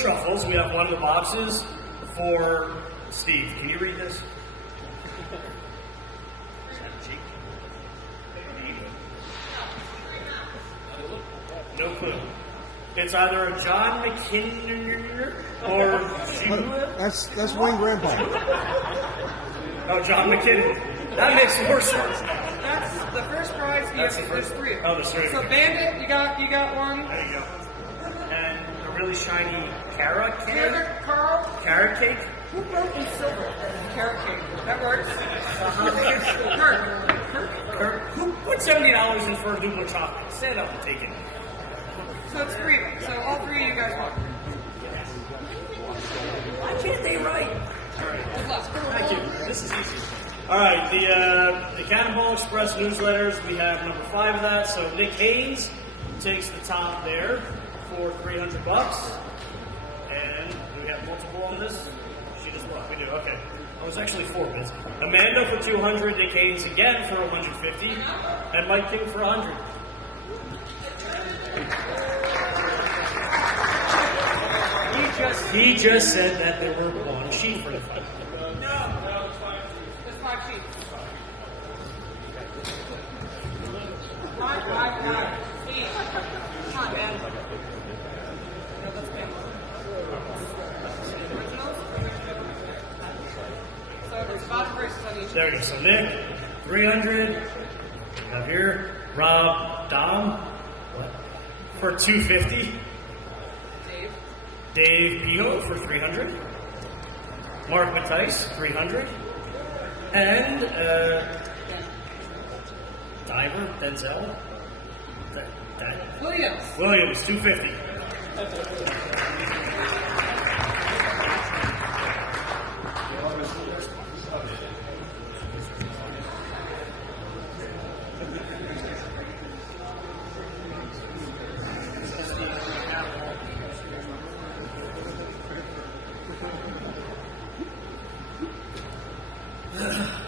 truffles. We have one of the boxes for Steve. Can you read this? No clue. It's either a John McKinnon or That's Wayne Grandpa. Oh, John McKinnon. That makes more sense. That's the first prize. There's three of them. Oh, there's three. So Bandit, you got one. There you go. And a really shiny carrot cake. Carl. Carrot cake. Who wrote in silver? Carrot cake. That works. Kirk. Who put $70 in for a duplo chocolate? Stand up and take it. So it's three of them. So all three of you guys won. Why can't they write? All right. Thank you. This is easy. All right. The Cannonball Express newsletters. We have number 5 of that. So Nick Haynes takes the top there for $300. And do we have multiple on this? She just what? We do. Okay. Oh, it's actually 4 bids. Amanda for $200. Nick Haynes again for $150. And Mike King for $100. He just said that there were 1 sheet for the fight. No, it's 5. It's 5 sheets. 5. Steve. Come on, man. No, that's big. Originals? So there's 5 prices on each. There you go. So Nick, 300. We have here Rob Dom. What? For $250. Dave Pino for $300. Mark Mattice, $300. And Diver, Denzel. Williams, $250.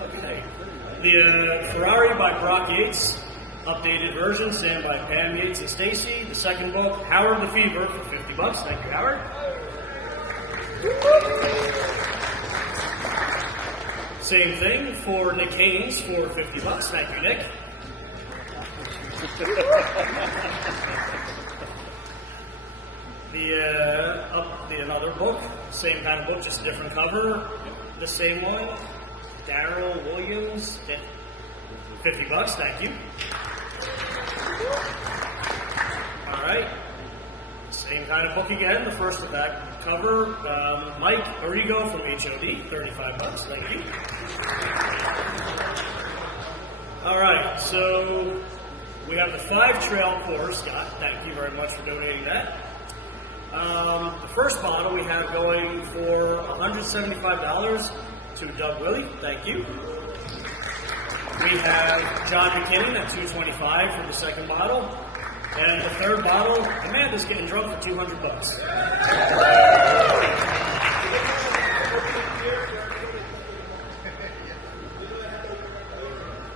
Okay. The Ferrari by Brock Yates, updated version, stand by Pam Yates and Stacy. The second book, Howard the Fever for $50. Thank you, Howard. Same thing for Nick Haynes for $50. Thank you, Nick. Another book, same kind of book, just a different cover. The same one, Daryl Williams, $50. Thank you. All right, same kind of book again. The first of that cover, Mike Arrigo from HOD, $35. Thank you. All right, so we have the 5 trail course. Scott, thank you very much for donating that. The first bottle we have going for $175 to Doug Willie. Thank you. We have John McKinnon at $225 for the second bottle. And the third bottle, Amanda's getting drunk for $200.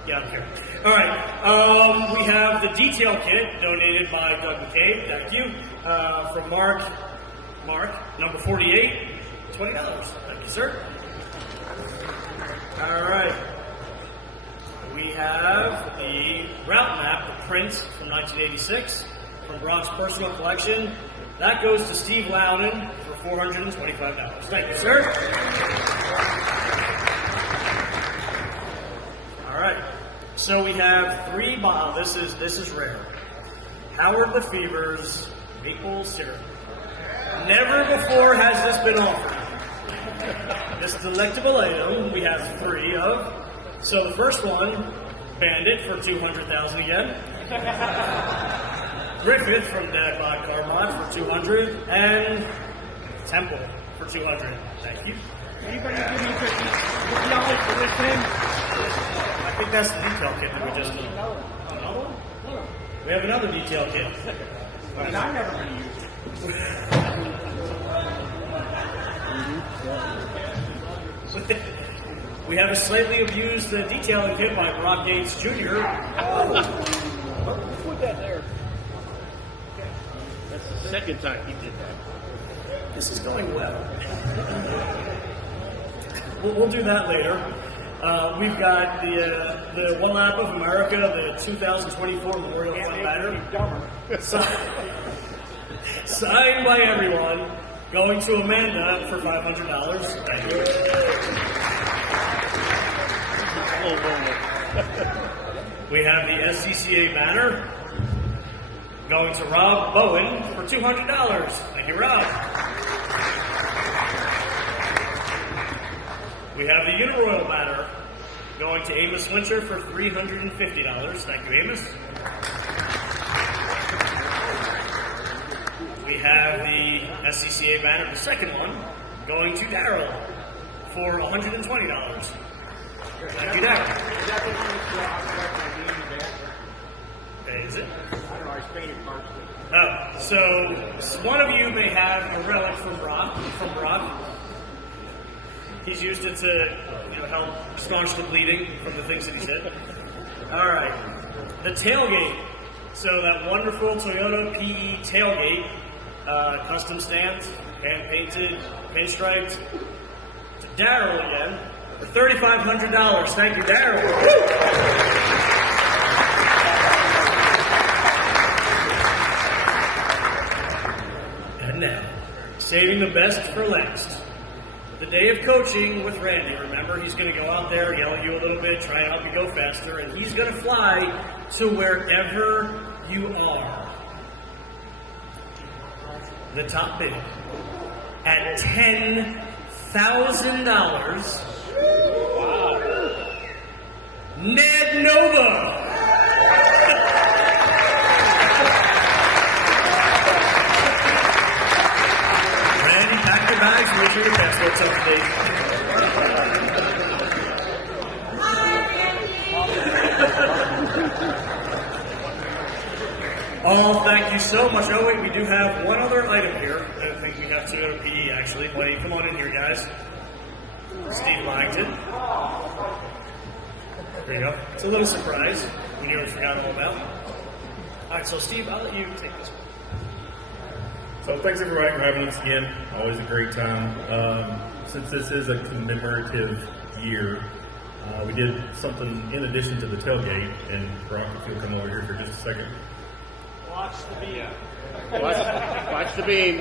Yeah, I'm here. All right. We have the detail kit donated by Doug McCabe. Thank you. From Mark, number 48, $20. Thank you, sir. All right. We have the route map, the print from 1986, from Brock's personal collection. That goes to Steve Loudon for $425. Thank you, sir. All right. So we have 3 bottles. This is rare. Howard the Fever's maple syrup. Never before has this been offered. This delectable item we have 3 of. So the first one, Bandit for $200,000 again. Griffith from Dad Bod Carbon for $200, and Temple for $200. Thank you. Anybody give me $50 for this thing? I think that's the detail kit that we just did. Another one? We have another detail kit. Right. And I'm never going to use it. We have a slightly abused detailing kit by Brock Yates Jr. Oh, put that there. That's the second time he did that. this is going well. We'll do that later. We've got the One Lap of America, the 2024 Memorial Fund banner. Signed by everyone, going to Amanda for $500. Thank you. We have the SCCA banner going to Rob Bowen for $200. Thank you, Rob. We have the Uniroyal banner going to Amos Winter for $350. Thank you, Amos. We have the SCCA banner, the second one, going to Daryl for $120. Thank you, Daryl. Is that the one that's Is it? I don't know, I painted parts of it. Oh, so one of you may have a relic from Brock. He's used it to, help staunch the bleeding from the things that he said. All right, the tailgate. So that wonderful Toyota PE tailgate, custom stamped, hand painted, pinstriped. To Daryl again for $3,500. Thank you, Daryl. And now, saving the best for last. The day of coaching with Randy. Remember, he's going to go out there, yell at you a little bit, try and help you go faster, and he's going to fly to wherever you are. The top bid at $10,000. Wow. Ned Nova. Pack your bags and make sure your passport's up to date. Oh, thank you so much. Oh, wait, we do have one other item here. I think we have to go to PE, actually. Wait, come on in here, guys. Steve Langton. There you go. It's a little surprise when you forgot all about. All right, so Steve, I'll let you take this one. So thanks everybody for having us again. Always a great time. Since this is a commemorative year, we did something in addition to the tailgate, and Brock, if you'll come over here for just a second. Watch the beam. Watch the beam.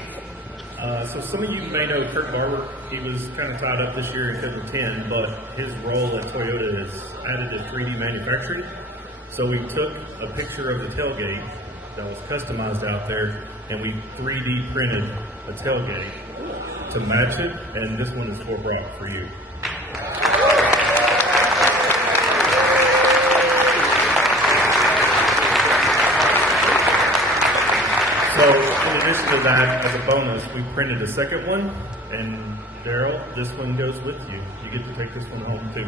So some of you may know Kurt Barber. He was kind of tied up this year and couldn't attend, but his role at Toyota is added to 3D manufacturing. So we took a picture of the tailgate that was customized out there, and we 3D printed a tailgate to match it, and this one is for Brock, for you. So in addition to that, as a bonus, we printed a second one, and Daryl, this one goes with you. You get to take this one home too.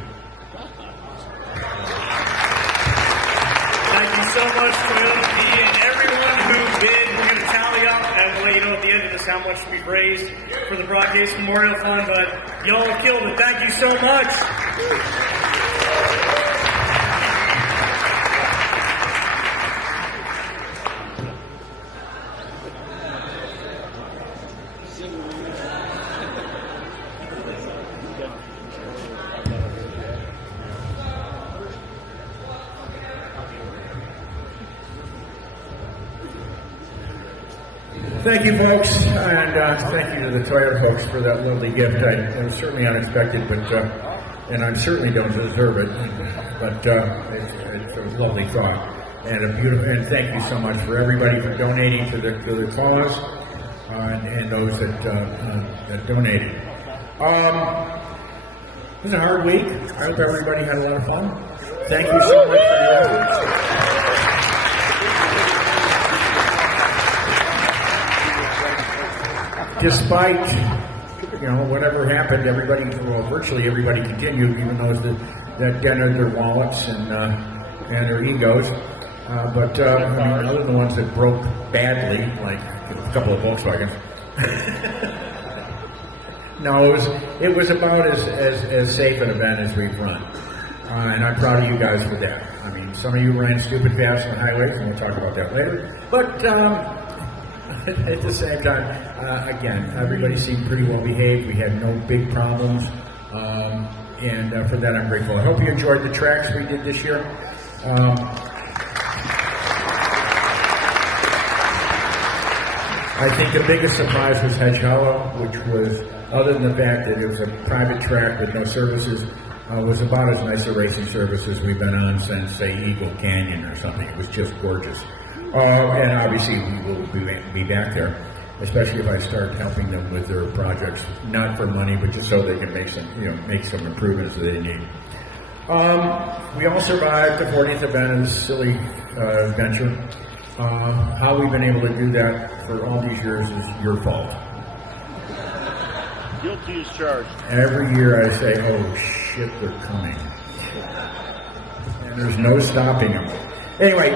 Thank you so much, Toyota P, and everyone who bid. We're going to tally up, and we'll let you know at the end of this how much we've raised for the Broadcast Memorial Fund, but y'all have killed it. Thank you so much. Thank you, folks, and thank you to the Toyota folks for that lovely gift. It was certainly unexpected, but and I certainly don't deserve it. But it's a lovely thought and a beautiful. And thank you so much for everybody for donating to the cause and those that donated. It was a hard week. I hope everybody had a lot of fun. Thank you so much for your efforts. Despite, whatever happened, virtually everybody continued, even those that dented their wallets and their egos. But other than the ones that broke badly, like a couple of Volkswagens. No, it was about as safe an event as we've run. And I'm proud of you guys for that. I mean, some of you ran stupid fast on the highways, and we'll talk about that later. But at the same time, again, everybody seemed pretty well behaved. We had no big problems, and for that I'm grateful. I hope you enjoyed the tracks we did this year. I think the biggest surprise was Hedge Hollow, which was, other than the fact that it was a private track with no services, was about as nice a racing service as we've been on since, say, Eagle Canyon or something. It was just gorgeous. And obviously we will be back there, especially if I start helping them with their projects, not for money, but just so they can make some improvements that they need. We all survived the 40th event of this silly venture. How we've been able to do that for all these years is your fault. Guilty as charged. Every year I say, oh shit, they're coming. And there's no stopping them. Anyway,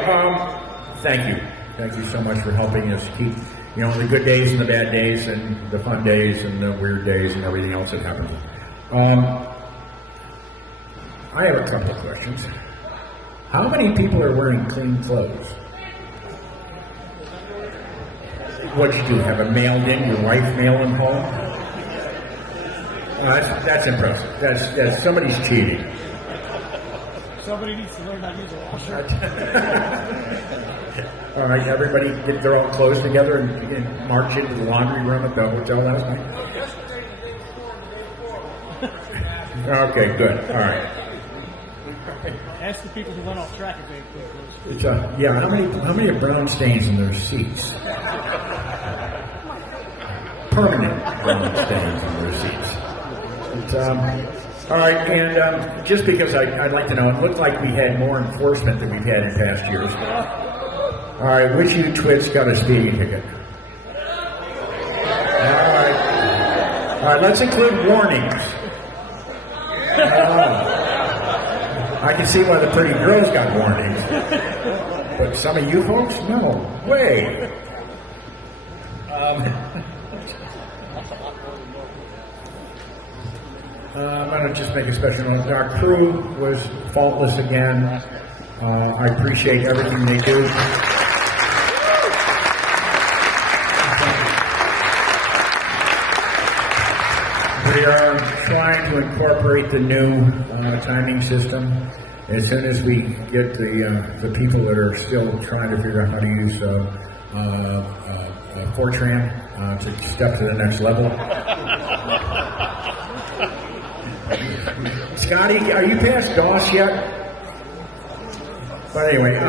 thank you. Thank you so much for helping us keep, the good days and the bad days and the fun days and the weird days and everything else that happens. I have a couple of questions. How many people are wearing clean clothes? What'd you do? Have them mailed in? Your wife mail them home? That's impressive. That's somebody's cheating. Somebody needs to learn how to use a washer. All right, everybody, they're all closed together and march into the laundry room at the hotel last night? Okay, good. All right. Ask the people who went off track if they had clean clothes. It's, how many are brown stains in their seats? Permanent brown stains in their seats. It's, all right, and just because I'd like to know, it looked like we had more enforcement than we've had in past years. All right, which of you twits got a speeding ticket? All right, let's include warnings. I can see why the pretty girls got warnings. But some of you folks, no way. I'm going to just make a special note. Our crew was faultless again. I appreciate everything they do. We are trying to incorporate the new timing system. As soon as we get the people that are still trying to figure out how to use Fortran to step to the next level. Scotty, are you past DOS yet? But anyway,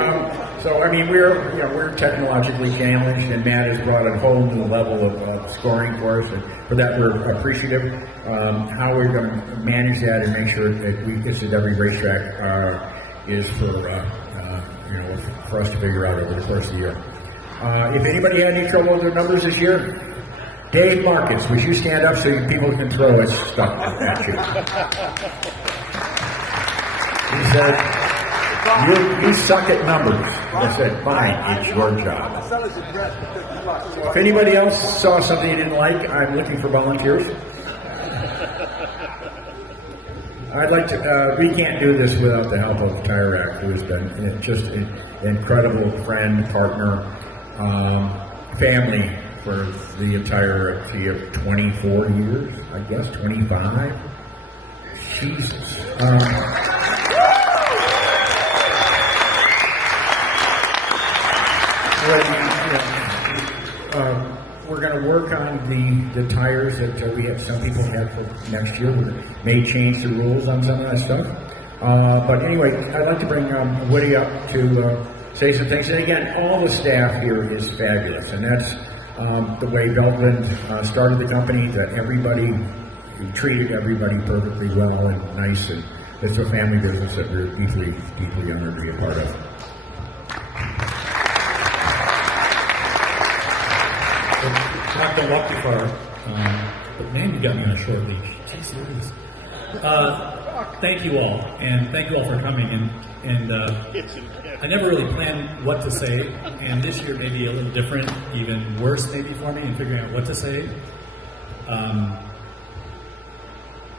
we're technologically challenged, and Matt has brought a whole new level of scoring for us, and for that we're appreciative. How we're going to manage that and make sure that we get to every racetrack is for us to figure out over the course of the year. If anybody had any trouble with their numbers this year, Dave Marcus, would you stand up so people can throw his stuff at you? He said, you suck at numbers. I said, fine, it's your job. If anybody else saw something you didn't like, I'm looking for volunteers. I'd like to, we can't do this without the help of Tyrak, who has been just an incredible friend, partner, family for the entirety of 24 years, I guess, 25. Jesus. We're going to work on the tires that we have. Some people have for next year. We may change the rules on some of that stuff. But anyway, I'd like to bring Woody up to say some things. And again, all the staff here is fabulous, and that's the way Beltland started the company. That everybody treated everybody perfectly well and nice, and it's a family business that we're deeply, deeply honored to be a part of. Not to walk too far, but man, you got me on a short leash. Jeez, look at this. Thank you all, and thank you all for coming. And I never really planned what to say, and this year may be a little different, even worse maybe for me in figuring out what to say.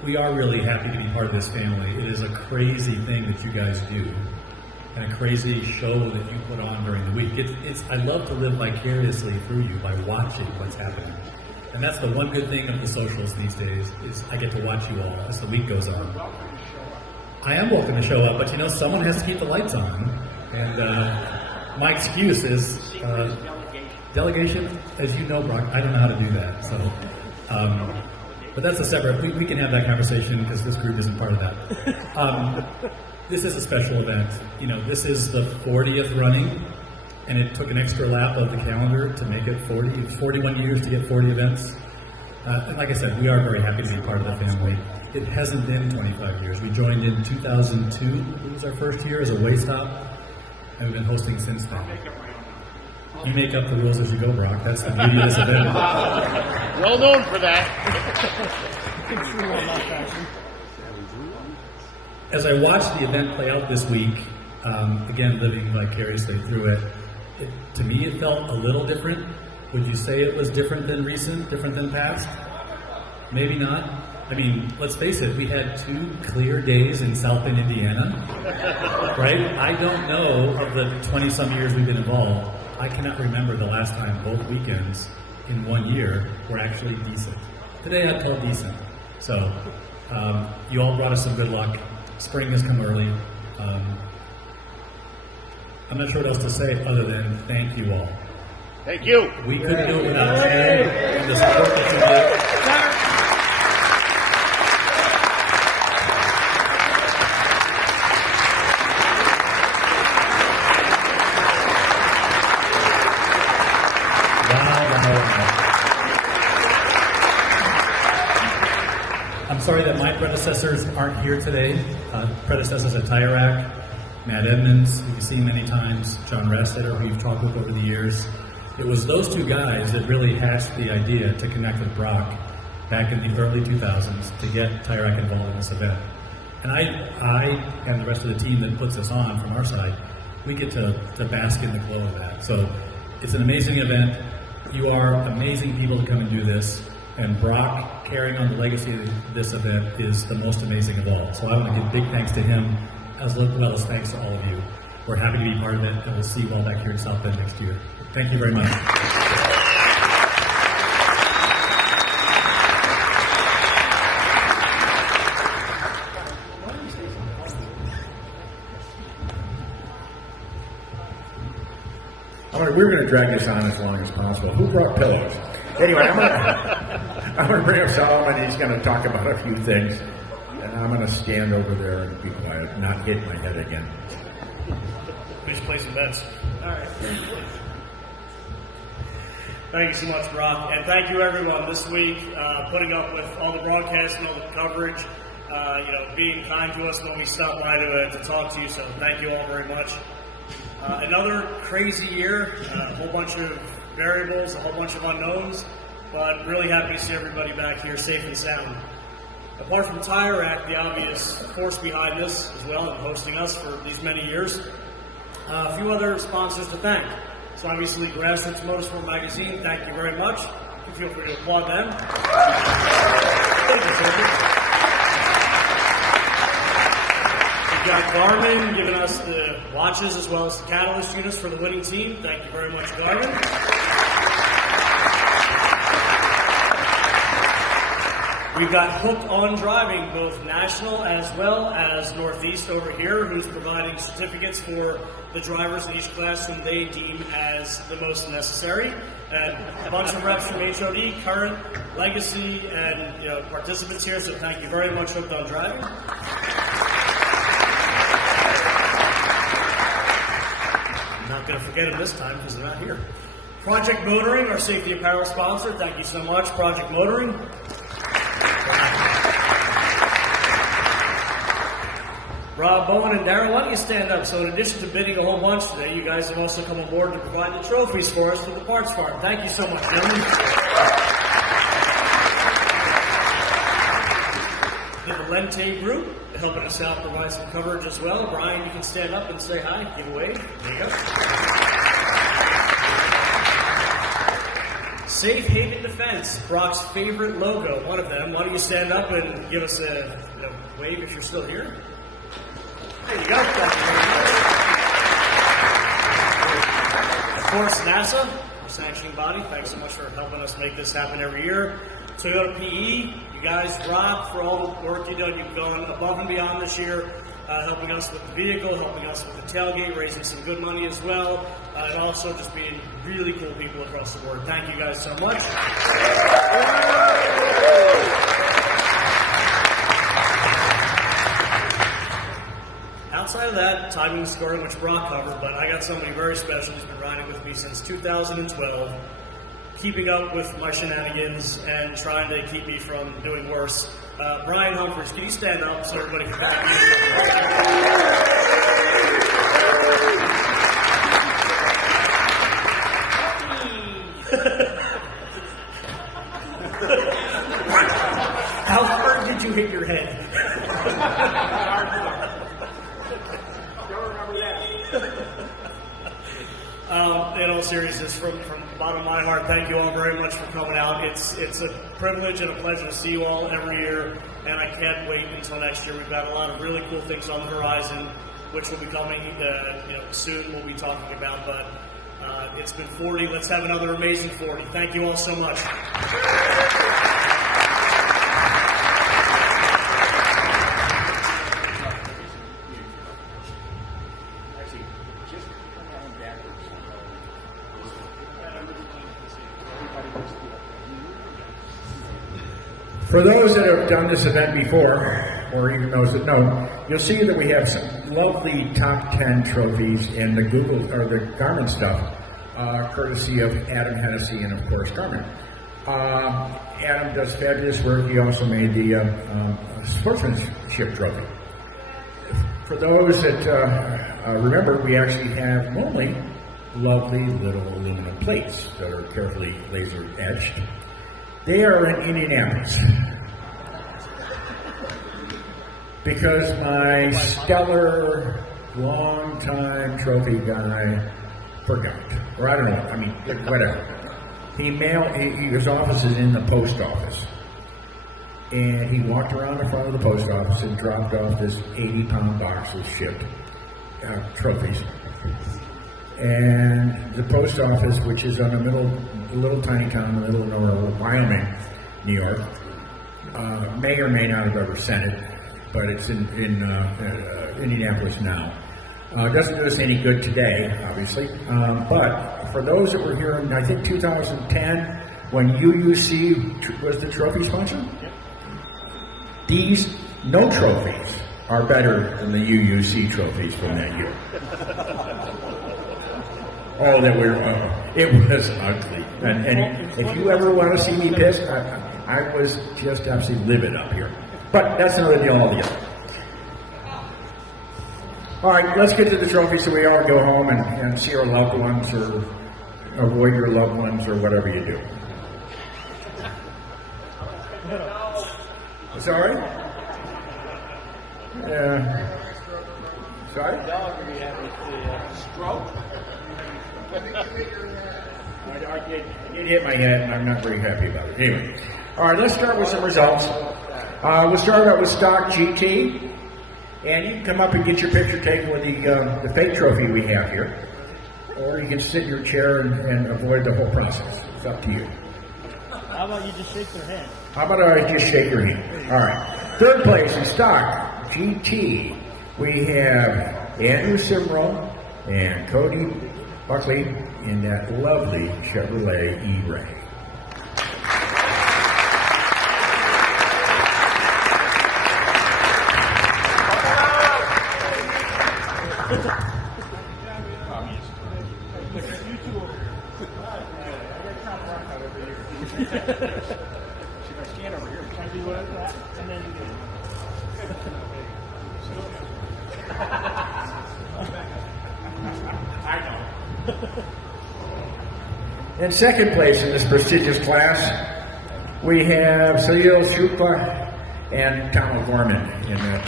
We are really happy to be part of this family. It is a crazy thing that you guys do, and a crazy show that you put on during the week. I love to live vicariously through you by watching what's happening. And that's the one good thing of the socials these days, is I get to watch you all as the week goes on. I am welcome to show up, but someone has to keep the lights on. And my excuse is delegation. As you know, Brock, I don't know how to do that. So, but that's a separate. We can have that conversation because this group isn't part of that. This is a special event. This is the 40th running, and it took an extra lap of the calendar to make it 40. It's 41 years to get 40 events. And like I said, we are very happy to be part of the family. It hasn't been 25 years. We joined in 2002. It was our first year as a way stop, and we've been hosting since then. You make up the rules as you go, Brock. That's the beauty of this event. Well known for that. As I watched the event play out this week, again, living vicariously through it, to me it felt a little different. Would you say it was different than recent, different than past? Maybe not. I mean, let's face it, we had 2 clear days in South Bend, Indiana, right? I don't know, of the 20-some years we've been involved, I cannot remember the last time both weekends in 1 year were actually decent. Today I'd call decent. So, you all brought us some good luck. Spring has come early. I'm not sure what else to say other than thank you all. Thank you. We couldn't do it without you and the support that you did. I'm sorry that my predecessors aren't here today. Predecessors at Tire Rack, Matt Edmonds, who you've seen many times, John Rastetter, who you've talked with over the years. It was those 2 guys that really hatched the idea to connect with Brock back in the early 2000s to get Tire Rack involved in this event. And I and the rest of the team that puts us on from our side, we get to bask in the glow of that. So it's an amazing event. You are amazing people to come and do this. And Brock carrying on the legacy of this event is the most amazing of all. So I want to give big thanks to him, as well as thanks to all of you. We're happy to be part of it, and we'll see you all back here in South Bend next year. Thank you very much. All right, we're going to drag this on as long as possible. Who brought pillows? Anyway, I'm going to bring up Solomon. He's going to talk about a few things, and I'm going to stand over there and be quiet, not hit my head again. Please play some bets. All right. Thank you so much, Brock, and thank you everyone this week putting up with all the broadcasts and all the coverage. Being kind to us when we stop by to talk to you. So thank you all very much. Another crazy year, a whole bunch of variables, a whole bunch of unknowns, but really happy to see everybody back here safe and sound. Apart from Tire Rack, the obvious force behind this as well, and hosting us for these many years, a few other sponsors to thank. So obviously, Grassroots Motorsport Magazine, thank you very much. You feel free to applaud them. Thank you, sir. We've got Garmin giving us the watches as well as the catalyst units for the winning team. Thank you very much, Garmin. We've got Hooked on Driving, both national as well as Northeast over here, who's providing certificates for the drivers in each class whom they deem as the most necessary. And a bunch of reps from HOD, current, legacy, and participants here, so thank you very much, Hooked on Driving. I'm not going to forget them this time because they're not here. Project Motoring, our safety apparel sponsor, thank you so much, Project Motoring. Rob Bowen and Darren, why don't you stand up? So in addition to bidding a whole bunch today, you guys have also come aboard to provide the trophies for us for the parts farm. Thank you so much, gentlemen. The Valente Group, helping us out, provide some coverage as well. Brian, you can stand up and say hi, give a wave. There you go. Safe Haven Defense, Brock's favorite logo, one of them. Why don't you stand up and give us a wave if you're still here? There you go. Thank you very much. course, NASA, our sanctioning body. Thanks so much for helping us make this happen every year. Toyota PE, you guys rock for all the work you've done. You've gone above and beyond this year, helping us with the vehicle, helping us with the tailgate, raising some good money as well, and also just being really cool people across the board. Thank you guys so much. Outside of that, timing and scoring, which Brock covered, but I got somebody very special who's been riding with me since 2012, keeping up with my shenanigans and trying to keep me from doing worse. Brian Humphries, can you stand up so everybody can kind How hard did you hit your head? In all seriousness, from the bottom of my heart, thank you all very much for coming out. It's a privilege and a pleasure to see you all every year, and I can't wait until next year. We've got a lot of really cool things on the horizon, which will be coming soon. We'll be talking about, but it's been 40. Let's have another amazing 40. Thank you all so much. For those that have done this event before, or even those that know, you'll see that we have some lovely top 10 trophies in the the Garmin stuff, courtesy of Adam Hennessy and, of course, Garmin. Adam does fabulous work. He also made the sportsmanship trophy. For those that remember, we actually have only lovely little aluminum plates that are carefully laser etched. They are in Indianapolis because my stellar, long-time trophy guy forgot, or I don't know. I mean, whatever. His office is in the post office, and he walked around the front of the post office and dropped off this 80-pound box of shipped trophies. And the post office, which is on a little tiny town in the middle of nowhere, Wyoming, New York, may or may not have ever sent it, but it's in Indianapolis now. Doesn't do us any good today, obviously, but for those that were here in, I think, 2010, when UUC was the trophy sponsor, these no trophies are better than the UUC trophies from that year. Oh, that it was ugly. And if you ever want to see me pissed, I was just absolutely livid up here. But that's another deal altogether. All right, let's get to the trophy so we all go home and see our loved ones or avoid your loved ones or whatever you do. Sorry? Sorry? Stroke? I did hit my head, and I'm not very happy about it. Anyway, all right, let's start with some results. We'll start out with stock GT, and you can come up and get your picture taken with the fake trophy we have here, or you can sit in your chair and avoid the whole process. It's up to you. How about you just shake their hand? How about I just shake your hand? All right. Third place in stock GT, we have Andrew Simrell and Cody Buckley in that lovely Chevrolet E-Ray. Stand over here. Can I do that? And then do I know. In second place in this prestigious class, we have Salil Shukla and Tom O'Gorman in that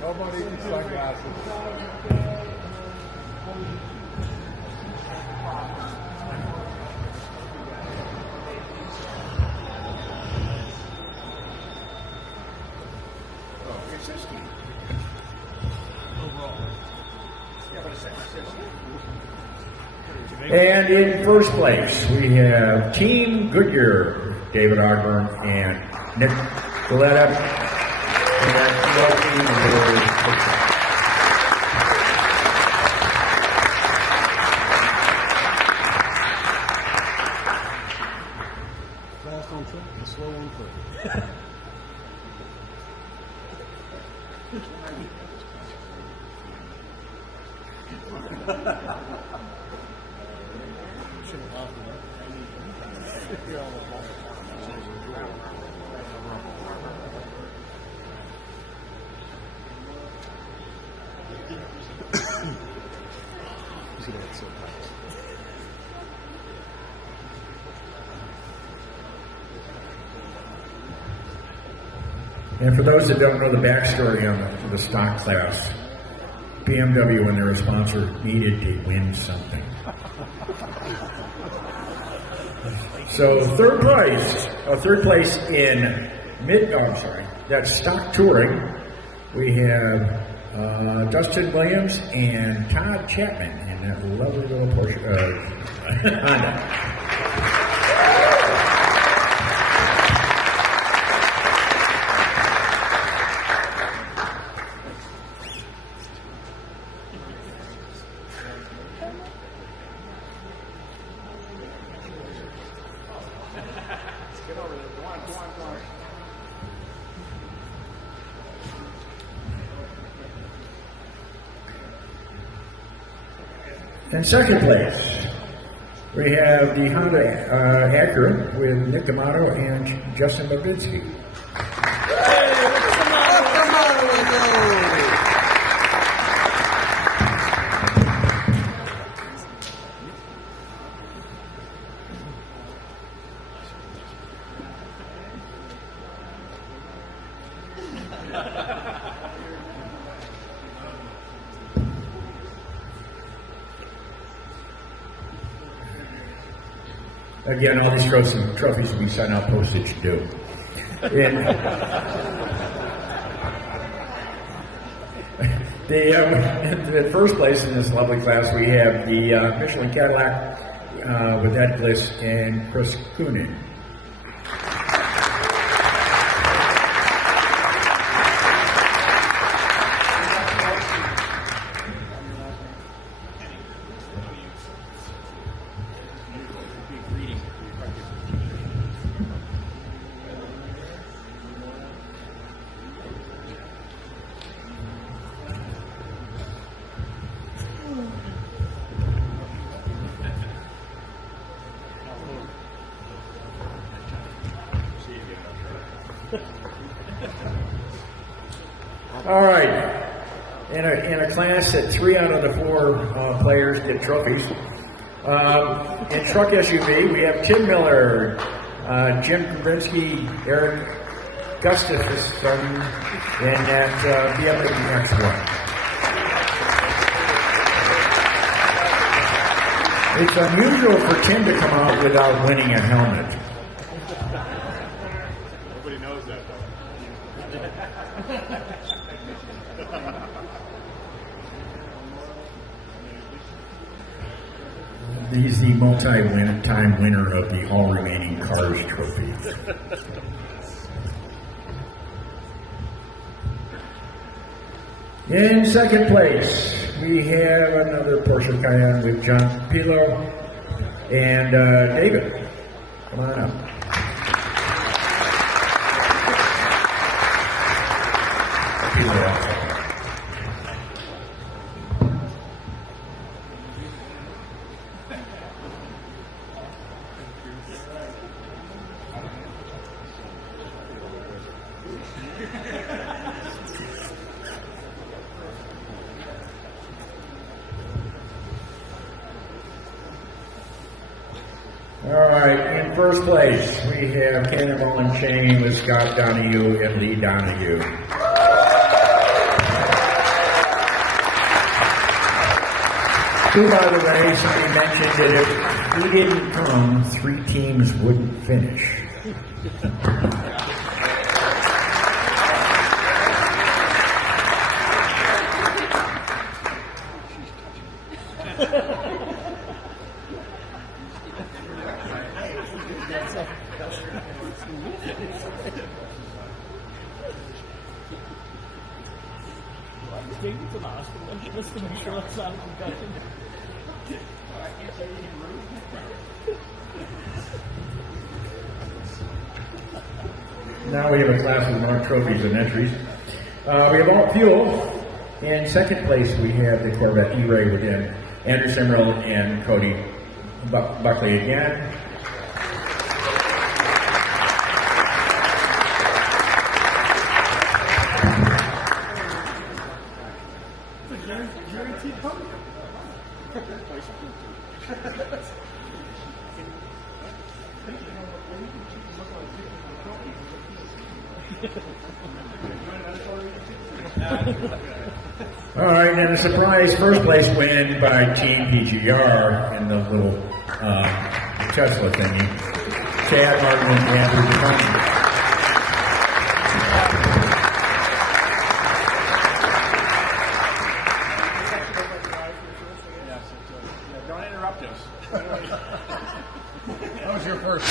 Nobody can sunglasses. And in first place, we have Team Goodyear, David Ogburn and Nick Galetta. And welcome aboard. Fast on track and slow on foot. And for those that don't know the backstory on the stock class, BMW and their sponsor needed to win something. So third place in that's stock touring. We have Dustin Williams and Todd Chapman in that lovely little Porsche Honda. In second place, we have the Honda Acura with Nick D'Amato and Justin Babinski. Again, all these trophies will be sent out postage due. In the first place in this lovely class, we have the Michelin Cadillac with Ed Bliss and Chris Coonan. All right. In a class that 3 out of the 4 players get trophies. In truck SUV, we have Tim Miller, Jim Krasinski, Eric Gustafson, and that BMW X1. It's unusual for Tim to come out without winning a helmet. Nobody knows that, though. He's the multi-time winner of the All Remaining Cars Trophy. In second place, we have another Porsche Cayenne with John Pilo and David. Come on up. All right, in first place, we have Cannonball and Chain with Scott Donahue and Lee Donahue. Who, by the way, somebody mentioned that if he didn't come, 3 teams wouldn't finish. hospital. Just to make sure that's not a concussion. Now we have a class of marked trophies and entries. We have all fuel. In second place, we have the Corvette E-Ray within Andrew Simrell and Cody Buckley again. All right, and a surprise first place win by Team PGR in the little Tesla thingy. Chad Martin and Andrew DeFunny. Don't interrupt us. That was your first.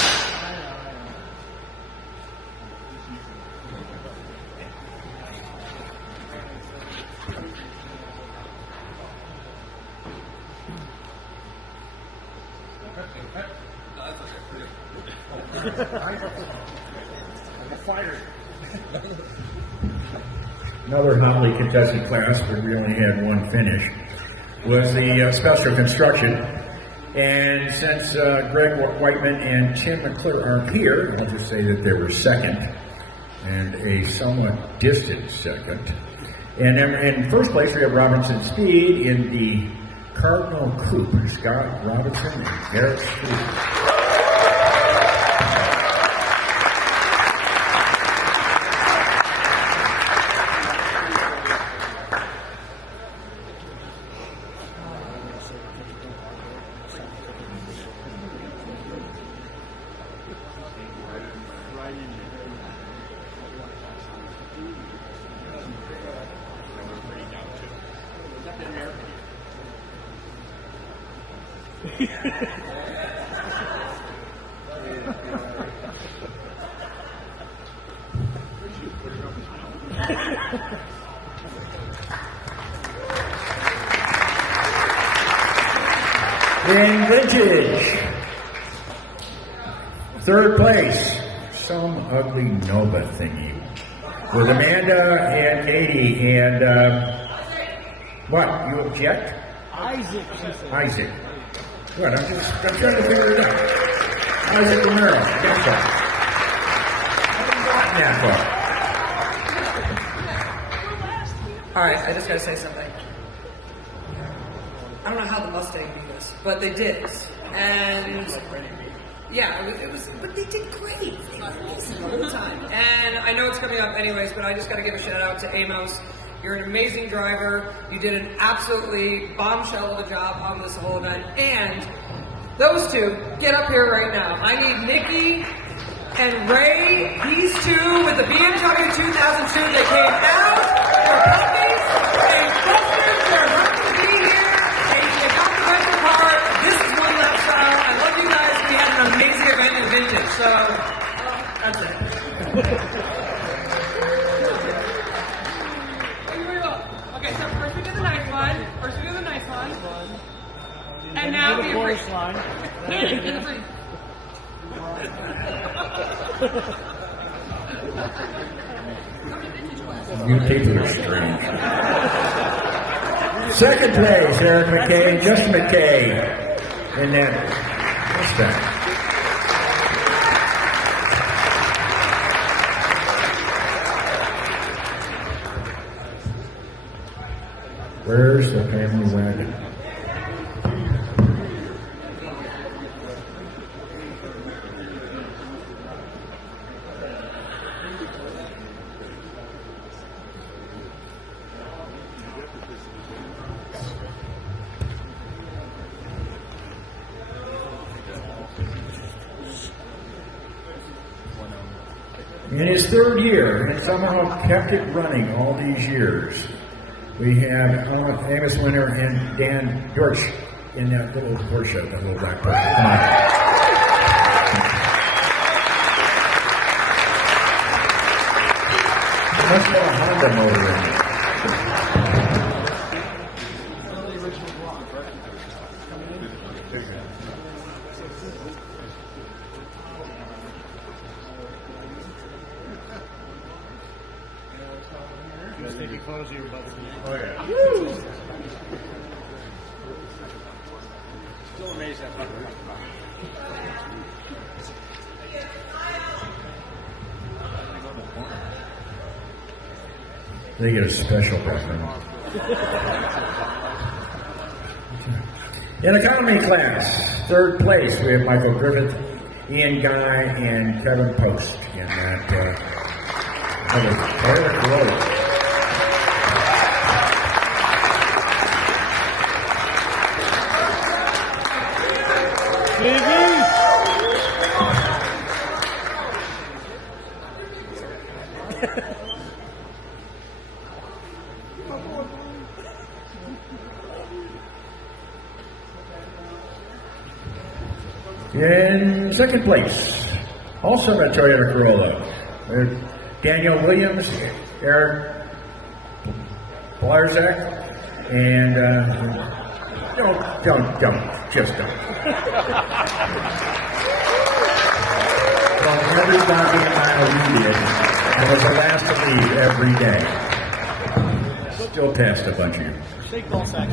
Another hotly contested class, but we only had one finish, was the special construction. And since Greg Whiteman and Tim McClure aren't here, I'll just say that they were second, and a somewhat distant second. And then in first place, we have Robinson Speed in the Cardinal Coupe, Scott Robinson and Garrett Speed. In vintage, third place, some ugly Nova thingy, with Amanda and Katie and what? You object? Isaac, she said. Isaac. What? I'm trying to figure it out. Isaac Romero. Guess what? Yeah, All right, I just gotta say something. I don't know how the Mustang do this, but they did, and yeah, it was but they did great. They were amazing the whole time. And I know it's coming up anyways, but I just gotta give a shout out to Amos. You're an amazing driver. You did an absolutely bombshell of a job on this whole event, and those two, get up here right now. I need Nikki and Ray, these two with the BMW 2002, they came out, they're puppies, they busted, they're happy to be here, they got the rental car, this is one lap style, I love you guys, we had an amazing event in vintage, so, that's it. Okay, so first we do the nice one, and now the the chorus free. line. The free. You people are strange. Second place, Eric McKay, Justin McKay. And then, what's that? Where's the family wagon? In his third year, and somehow kept it running all these years, we have Amos Winter and Dan Dorsch in that little Porsche, that little black Porsche. Come on. Let's put a Honda motor in it. Just taking photos of your mother. Oh, yeah. Still amazed that fucker comes by. They get a special preference. In economy class, third place, we have Michael Griffith, Ian Guy, and Kevin Post in that Eric Rose. In second place, also a Toyota Corolla, Daniel Williams, Eric Blarzak, and just don't. Well, everybody in my did, and was the last to leave every day. Still passed a bunch of you. Shake ball sack.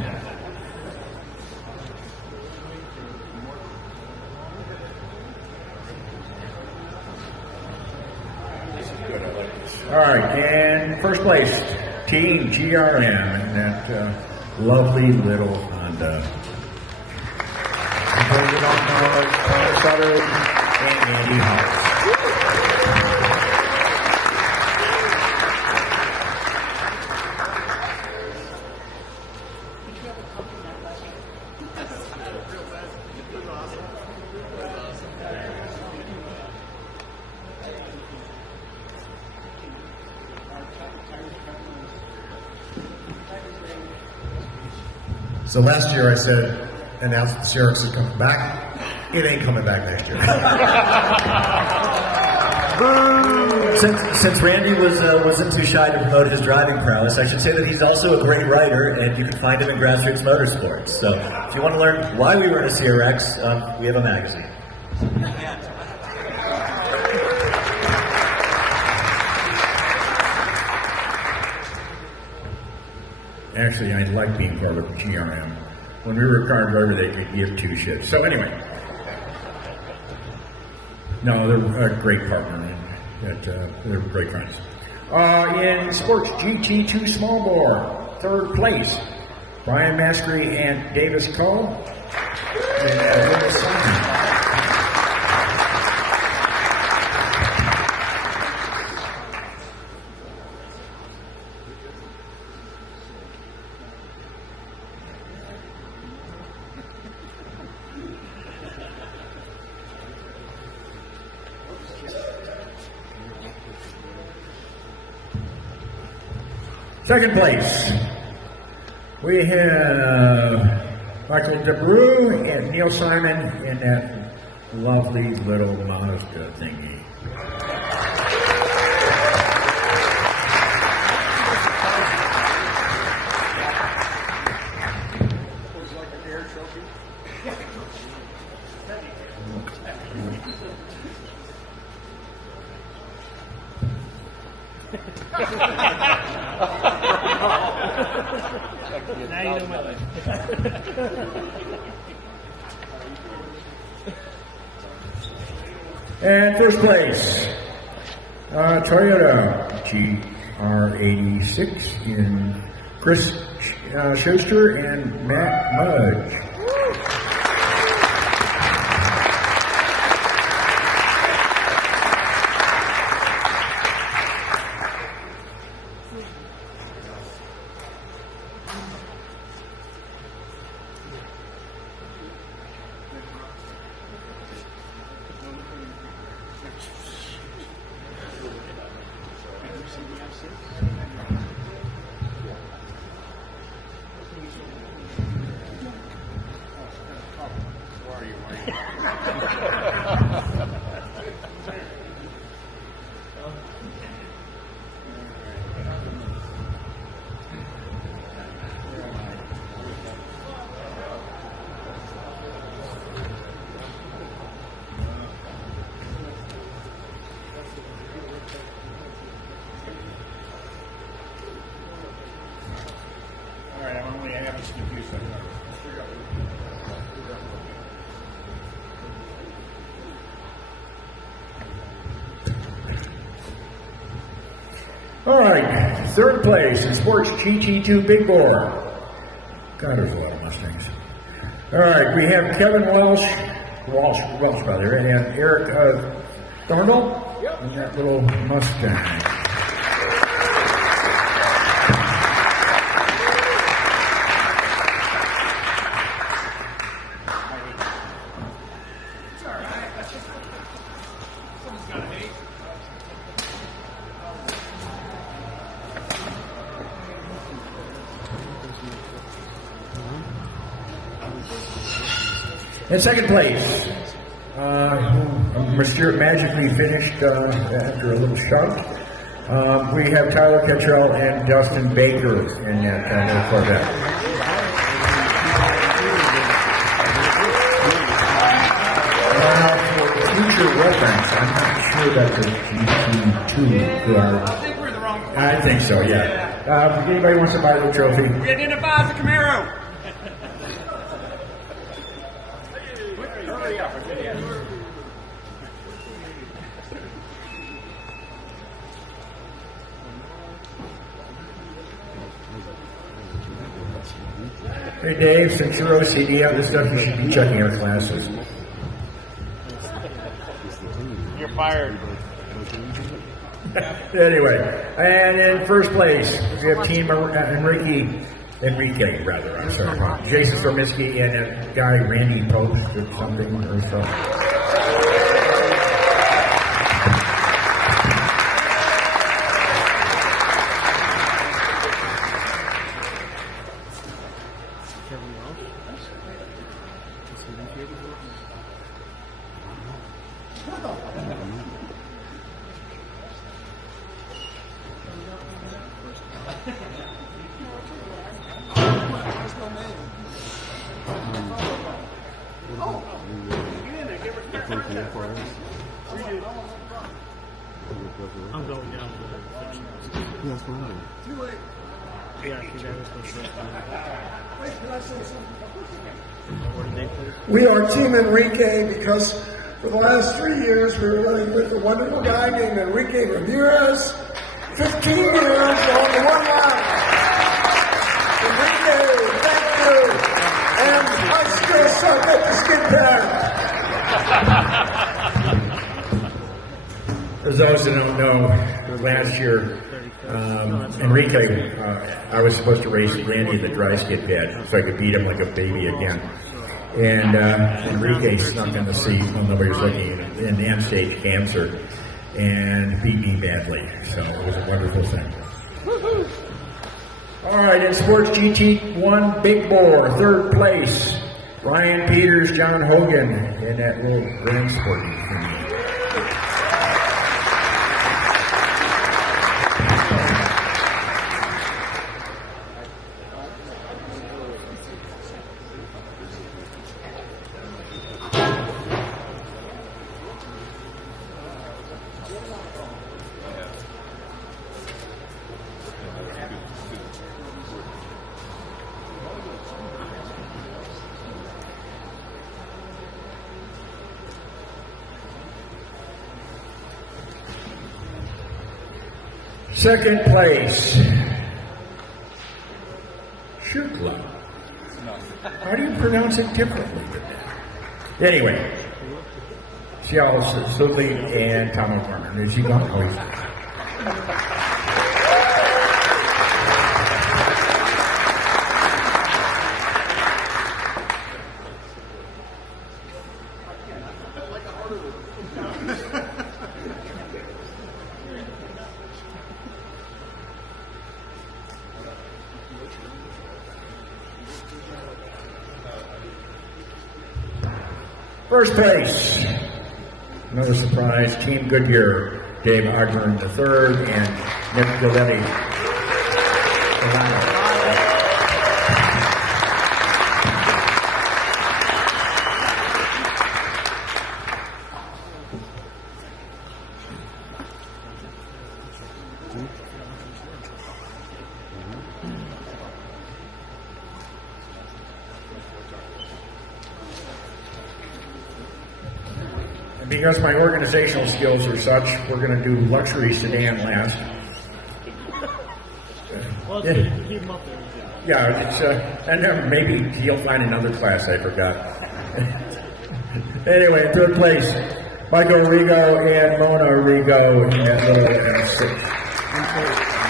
All right, and first place, Team GRM, and that lovely little Honda. Those you don't know, Thomas Sutter and Andy Hobbs. So last year I said, announced that the Xerox is coming back. It ain't coming back next year. Since Randy wasn't too shy to promote his driving prowess, I should say that he's also a great writer, and you can find him in Grassroots Motorsports. So if you want to learn why we were in a CRX, we have a magazine. Actually, I like being part of GRM. When we were a car driver, they could give two shits. So anyway, no, they're a great partner, and they're great friends. In sports GT2 small bore, third place, Brian Maskery and Davis Cole. Second place, we have Michael DeBrew and Neil Simon in that lovely little Mazda thingy. Now you know my life. And first place, Toyota GR86 in Chris Schuster and Matt Mudge. All right, third place in sports GT2 Big Bore. God, there's a lot of Mustangs. All right, we have Kevin Welsh brother, and Eric Thornell in that little Mustang. In second place, magically finished after a little shove. We have Tyler Kettrell and Dustin Baker in that little Corvette. Now, for future reference, I'm not sure that's a GT2. I think so, yeah. Anybody wants to buy the trophy? We didn't buy the Camaro. Hurry up. Hey Dave, since you're OCD on this stuff, you should be checking our classes. You're fired. Anyway, and in first place, we have Team Enrique, I'm sorry, Jason Stormiski and a guy, Randy Post or something, or so. I'm going down to the Too late. Yeah, because I was supposed to. We are Team Enrique because for the last 3 years we were running with a wonderful guy named Enrique Ramirez. 15 years on the one line. Enrique, thank you. And I still suck at the skid pad. For those that don't know, last year, Enrique, I was supposed to race Randy the dry skid pad so I could beat him like a baby again. And Enrique snuck in the seat when nobody was looking in end stage cancer and beat me badly. So it was a wonderful thing. All right, in sports GT1 Big Bore, third place, Ryan Peters, John Hogan in that little grand sporting thing. Second place, Shukla. How do you pronounce it differently than that? Anyway, Shial Sudley and Tom O'Connor. Is he gone? Oh, he's first place, another surprise, Team Goodyear, Dave Ogburn III and Nick Gilletti. Because my organizational skills are such, we're going to do luxury sedan last. Well, Yeah. it's good. Keep him up there. Yeah, it's and then maybe he'll find another class I forgot. Anyway, third place, Michael Rigo and Mona Rigo in that little M6.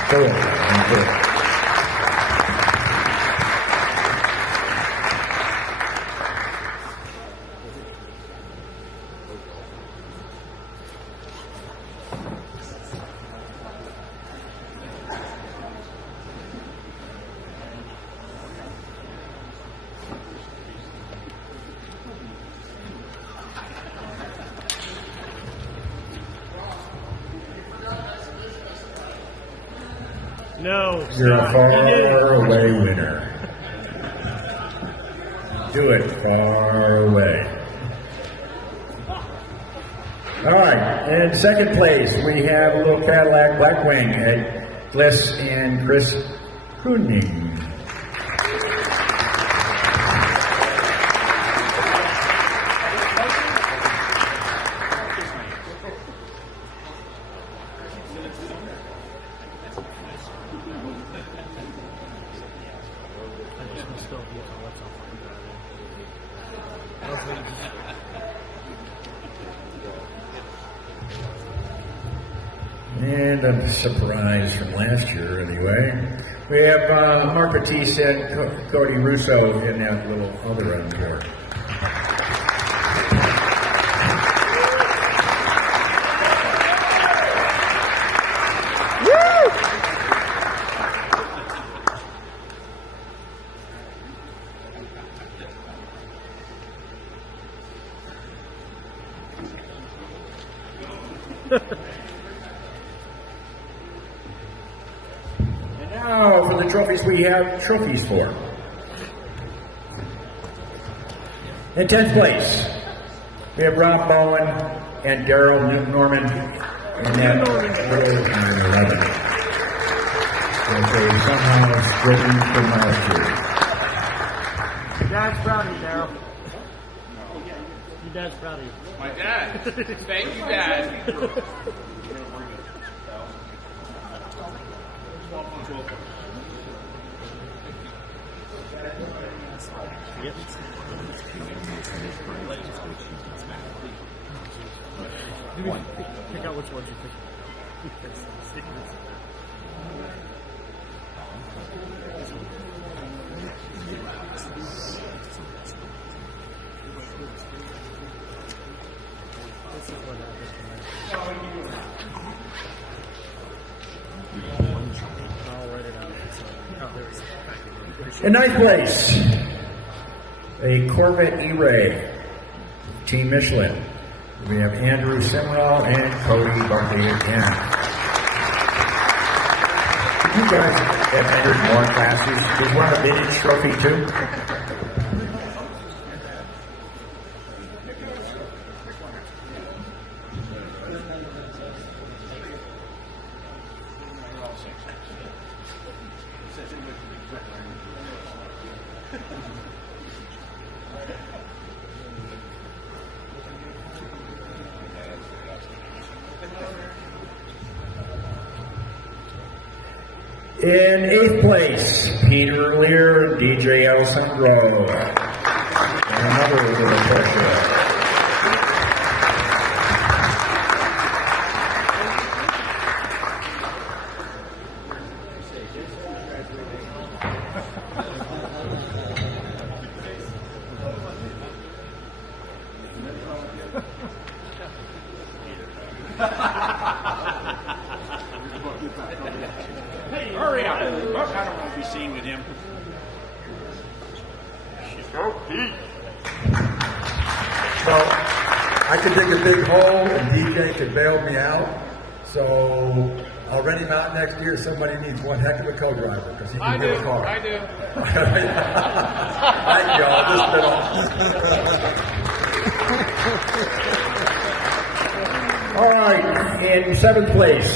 Cool. No. You're a stop. far away winner. Do it far away. All right, and second place, we have a little Cadillac Blackwing at Bliss and Chris Kruning. And a surprise from last year, anyway. We have Mark Batiste and Cody Russo in that little other end here. And now for the trophies we have trophies for. In 10th place, we have Rob Bowen and Daryl Norman in that little 911. As they somehow stricken from last year. Your dad's proud of you, Daryl. Your dad's proud of you. My dad. Thank you, Dad. Pick out which ones you think. This is what happened. I'll write it out. Oh, there it is. In 9th place, a Corvette E-Ray, Team Michelin. We have Andrew Simrall and Cody Barkley again. You guys have entered more classes. Is one a vintage trophy too? In 8th place, Peter Lear and DJ Alessandro. And another little pressure. Hey, hurry up. Look, I don't want to be seen with him. So I could dig a big hole and DJ could bail me out. So already not next year, somebody needs one heck of a co-driver because he can get a car. I do. Thank y'all. All right, in 7th place,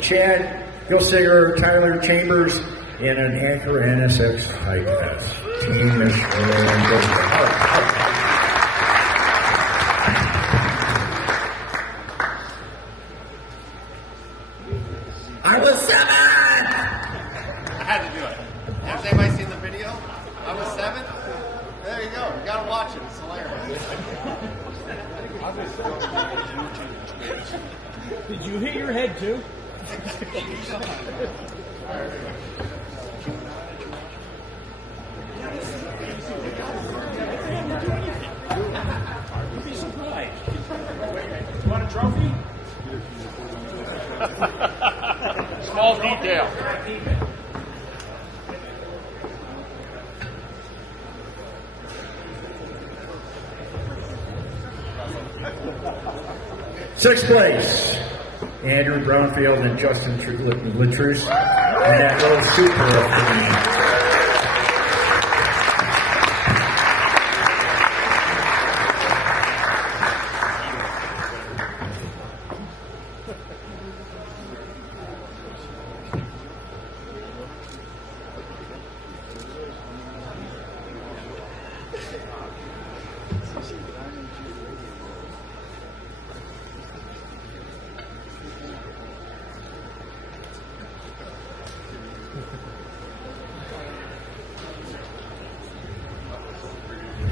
Chad Gilsinger, Tyler Chambers in an Anchor NSX High Class. Team Michelin. I was 7! I had to do it. Did you hit your head too? You'd be surprised. You want a trophy? Small detail. Sixth place, Andrew Brownfield and Justin Latrus, and that little super.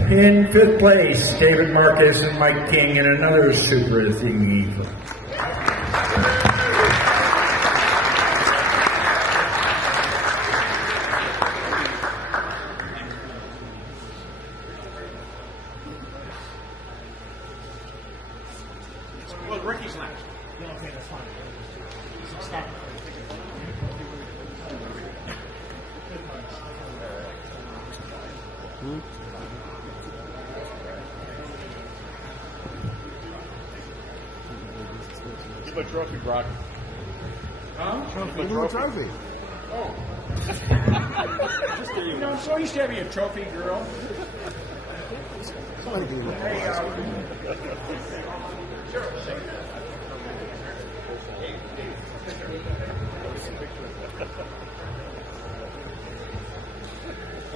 In fifth place, David Marcus and Mike King in another super thingy. Well, Ricky's last. Okay, that's fine. Stop. Give a trophy, Brock. Huh? Give him a trophy. Oh. You know, I'm so used to having a trophy, girl. Somebody give him a Hey, sure.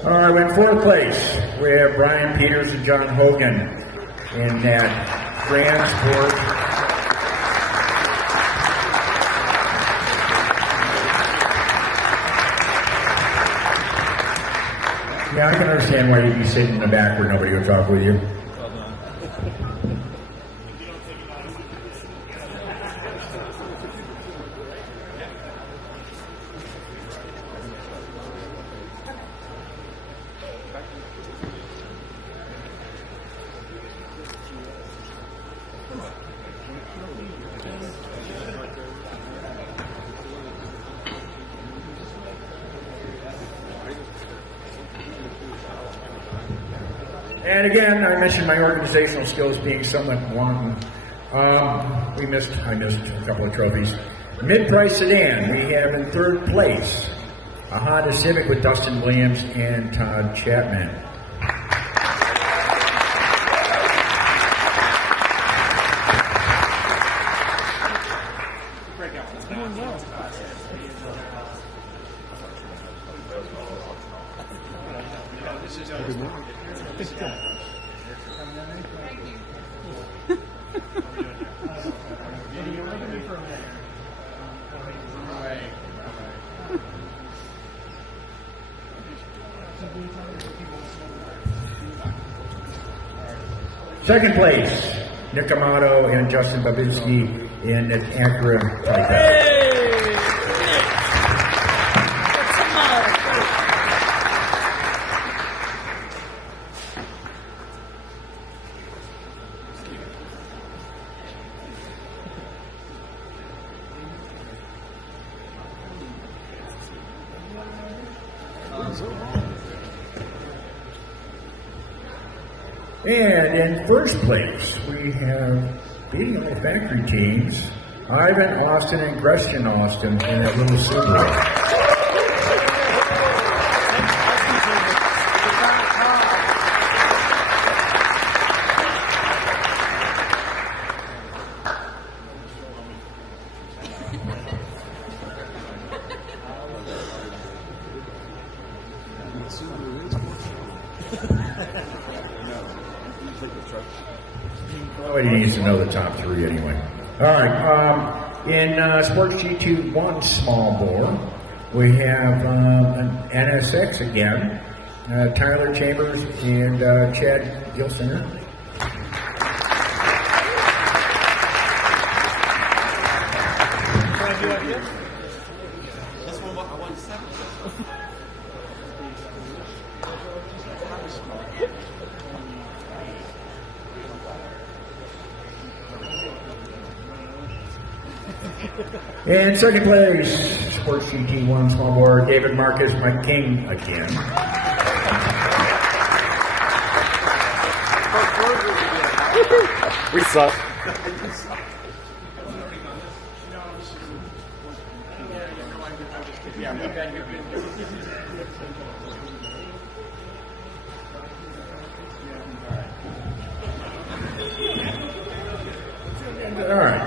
All right, in fourth place, we have Brian Peters and John Hogan in that transport. Yeah, I can understand why you'd be sitting in the back where nobody would talk with you. And again, I mentioned my organizational skills being somewhat wanting. I missed a couple of trophies. Mid-price sedan, we have in third place a Honda Civic with Dustin Williams and Todd Chapman. Second place, Nick Amato and Justin Babinski in an Acura Type. And in first place, we have beating all the factory teams, Ivan Austin and Gretchen Austin in that little Subaru. Nobody needs to know the top three anyway. All right. In Sports G2 1 small bore, we have an NSX again, Tyler Chambers and Chad Gilsinger. In second place, Sports GT1 small bore, David Marcus, my king again. We suck. All right.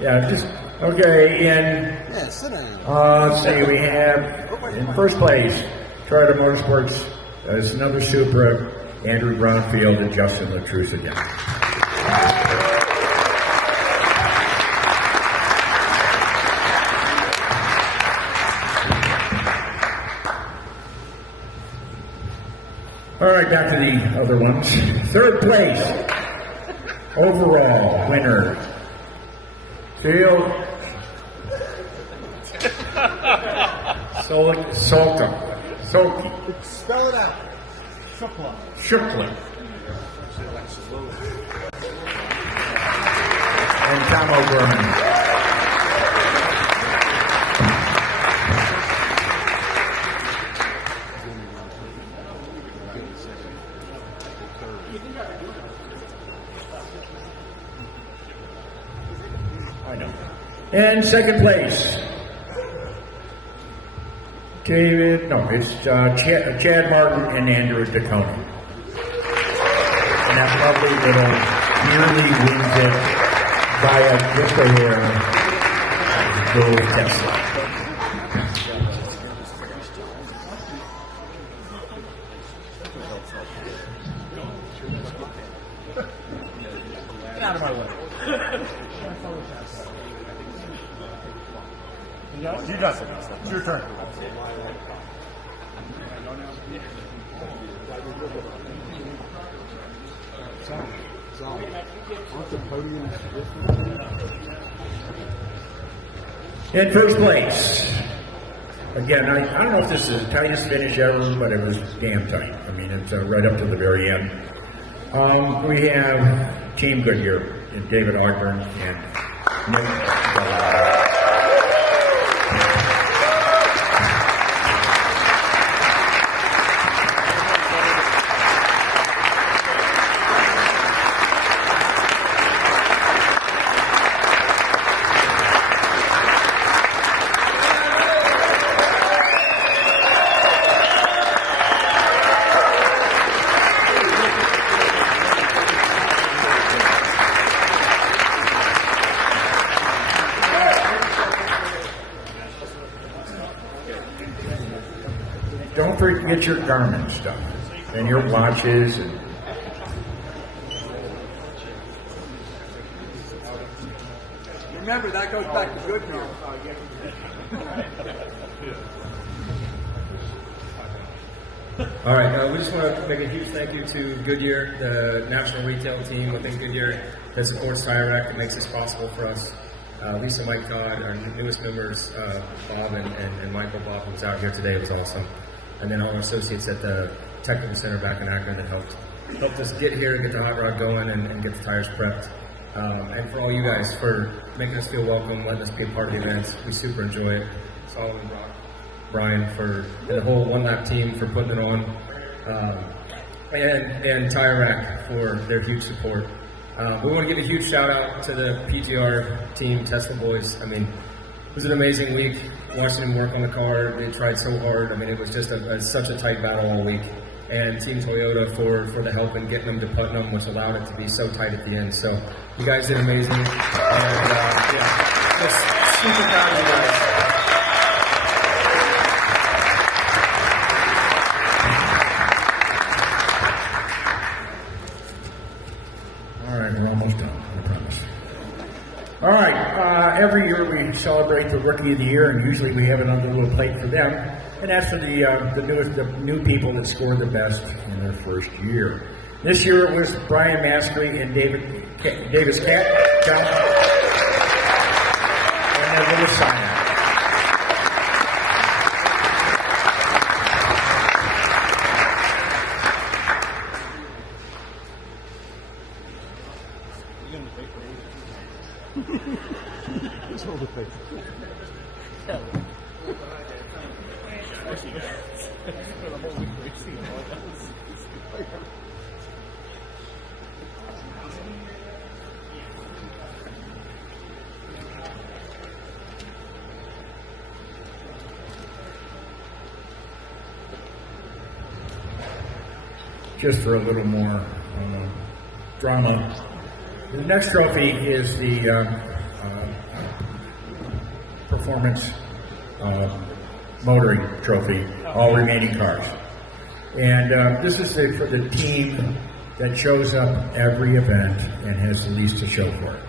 Yeah, just okay. Yeah, sit down. Let's see. We have in first place, Toyota Motorsports. It's another Supra. Andrew Brownfield and Justin Latrus again. All right, back to the other ones. Third place, overall winner, Phil Solki. Spell it out. Shukla. And Tom O'Gorman. I know. And second place, David, no, it's Chad Martin and Andrew Dacona. And that lovely little nearly wins it by just a hair, little Tesla. Get out of my way. You got it. It's your turn. In first place, again, I don't know if this is the tightest finish ever, but it was damn tight. I mean, it's right up to the very end. We have Team Goodyear, and David Ogburn and Nick Delgado. Don't forget your Garmin stuff and your watches. And remember, that goes back to Goodyear. All right, we just want to make a huge thank you to Goodyear, the national retail team within Goodyear that supports Tire Rack, that makes this possible for us. Lisa, Mike, Todd, our newest members, Bob and Michael. Bob, who was out here today, was awesome. And then all our associates at the technical center back in Akron that helped us get here, get the hot rod going, and get the tires prepped. And for all you guys for making us feel welcome, letting us be a part of the events. We super enjoy it. Solomon, Brock, Brian, and the whole One Lap team for putting it on, and Tire Rack for their huge support. We want to give a huge shout out to the PGR team, Tesla Boys. I mean, it was an amazing week. Watching them work on the car, they tried so hard. I mean, it was just such a tight battle all week. And Team Toyota for the help in getting them to Putnam, which allowed it to be so tight at the end. So you guys did amazing. And just super proud of you guys. all right, we're almost done, I promise. All right, every year we celebrate the Rookie of the Year, and usually we have another little plate for them. And that's for the new people that scored the best in their first year. This year it was Brian Mastery and Davis Cat, and their little sign. Just hold the face. Just for a little more drama. The next trophy is the performance motoring trophy, all remaining cars. And this is for the team that shows up every event and has the least to show for it.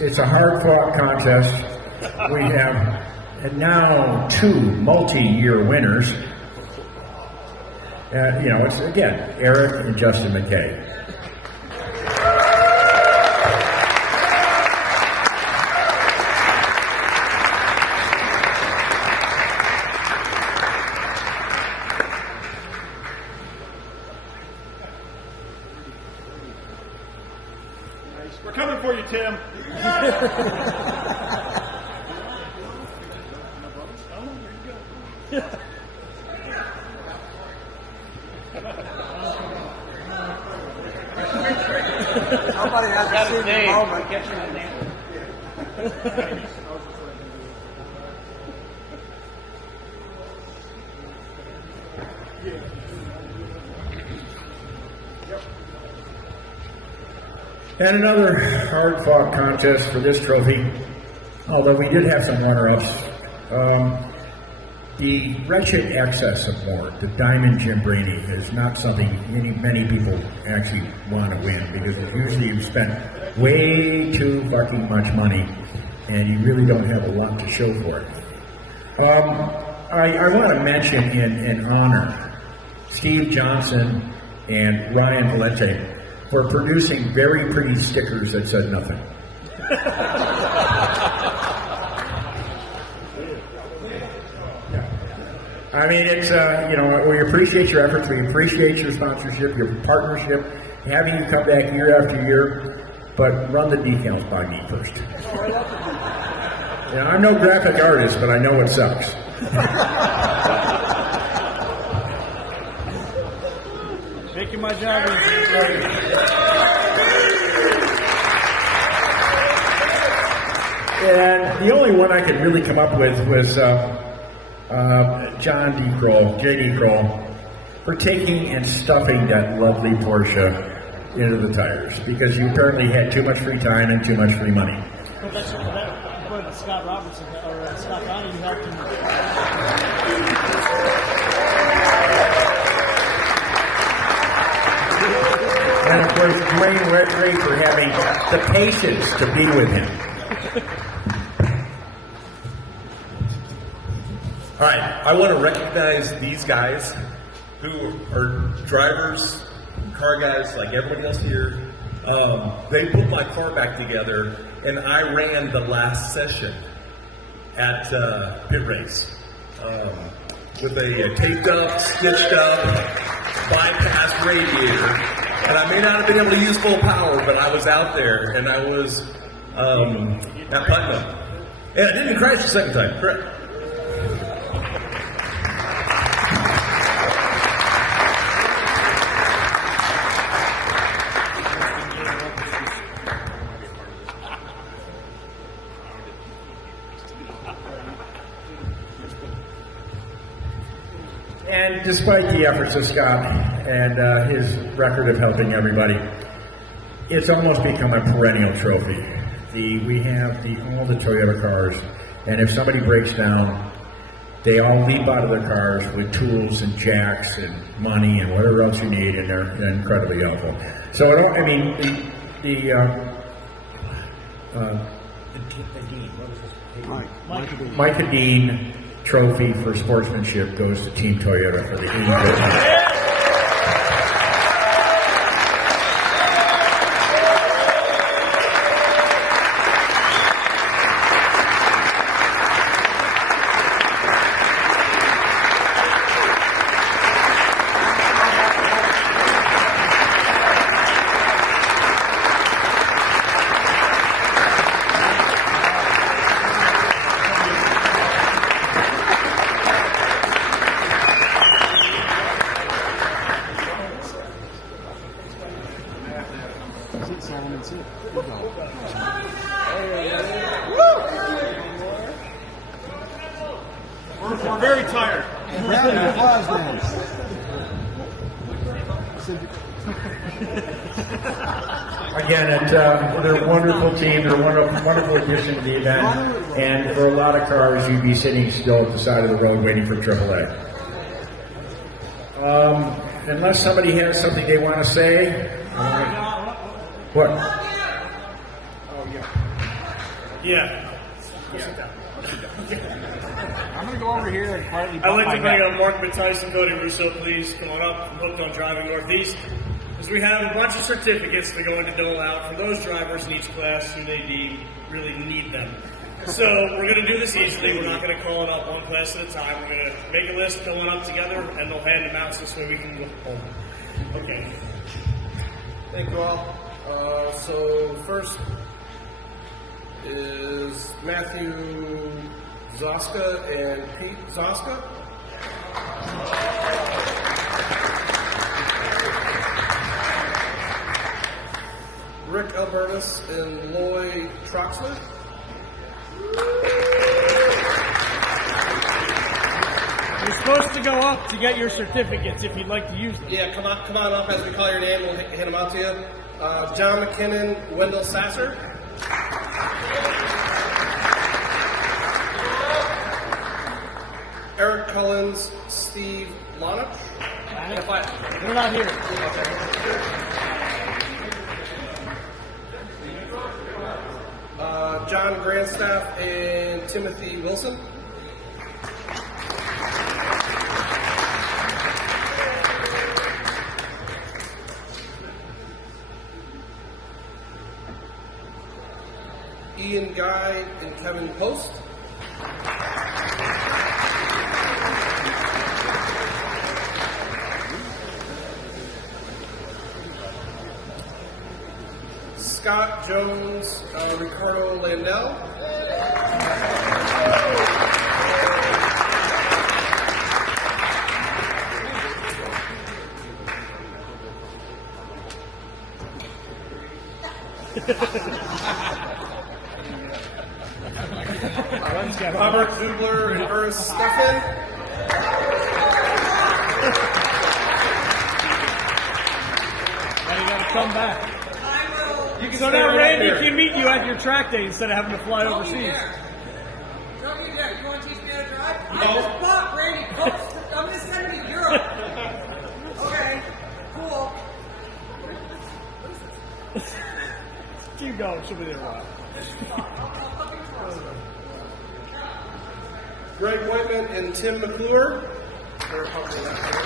It's a hard-fought contest. We have now 2 multi-year winners. It's again Eric and Justin McKay. We're coming for you, Tim. Somebody has to see the moment. And another hard-fought contest for this trophy, although we did have some runner-ups. The wretched excess award, the Diamond Jimbrani, is not something many people actually want to win, because it's usually you've spent way too fucking much money and you really don't have a lot to show for it. I want to mention in honor Steve Johnson and Ryan Valente for producing very pretty stickers that said nothing. I mean, it's, we appreciate your efforts, we appreciate your sponsorship, your partnership, having you come back year after year, but run the decals by me first. I'm no graphic artist, but I know it sucks. Making my job easy. And the only one I could really come up with was John D. Kroll, J.D. Kroll, for taking and stuffing that lovely Porsche into the tires, because you apparently had too much free time and too much free money. But Scott Robertson, or Scott Donnie helped him. And of course, Dwayne Ray for having the patience to be with him. All right, I want to recognize these guys who are drivers, car guys like everybody else here. They put my car back together, and I ran the last session at Pit Race with a taped up, stitched up, bypass radiator. And I may not have been able to use full power, but I was out there, and I was at Putnam. And I didn't crash the second time, correct? And despite the efforts of Scott and his record of helping everybody, it's almost become a perennial trophy. We have all the Toyota cars, and if somebody breaks down, they all leap out of their cars with tools and jacks and money and whatever else you need, and they're incredibly helpful. So Micah Dean trophy for sportsmanship goes to Team Toyota for the 85th. Solomon too. Good dog. We're very tired. Brandon, applause dance. Again, they're a wonderful team. They're a wonderful addition to the event. And for a lot of cars, you'd be sitting still at the side of the road waiting for AAA. Unless somebody has something they want to say. What? Yeah. I'm going to go over here and quietly I'd like bump to my bring neck. up Mark Matthijs and Cody Russo, please. Come on up from Hooked on Driving Northeast. As we have a bunch of certificates that are going to dole out for those drivers in each class who they deem really need them. So we're going to do this easily. We're not going to call it up one class at a time. We're going to make a list, fill one up together, and they'll hand them out so this way we can go home. Okay. Thank you all. So first is Matthew Zoska and Pete Zoska. Rick Albertus and Lloyd Troxler. You're supposed to go up to get your certificates if you'd like to use them. Yeah, come on up as we call your name. We'll hit them out to you. John McKinnon, Wendell Sasser. Eric Cullens, Steve Lonich. They're not here. John Grandstaff and Timothy Wilson. Ian Guy and Kevin Post. Scott Jones, Ricardo Landell. Robert Zubler and Ernest Steffen. Now you gotta come back. You can So stay now right Randy there. can meet you at your track day instead of having to fly overseas. You want to teach me how to drive? No. I just bought Randy Coast. I'm going to send him to Europe. Okay, cool. Keep going, she'll be there a while. Greg Whiteman and Tim McClure. They're probably not here.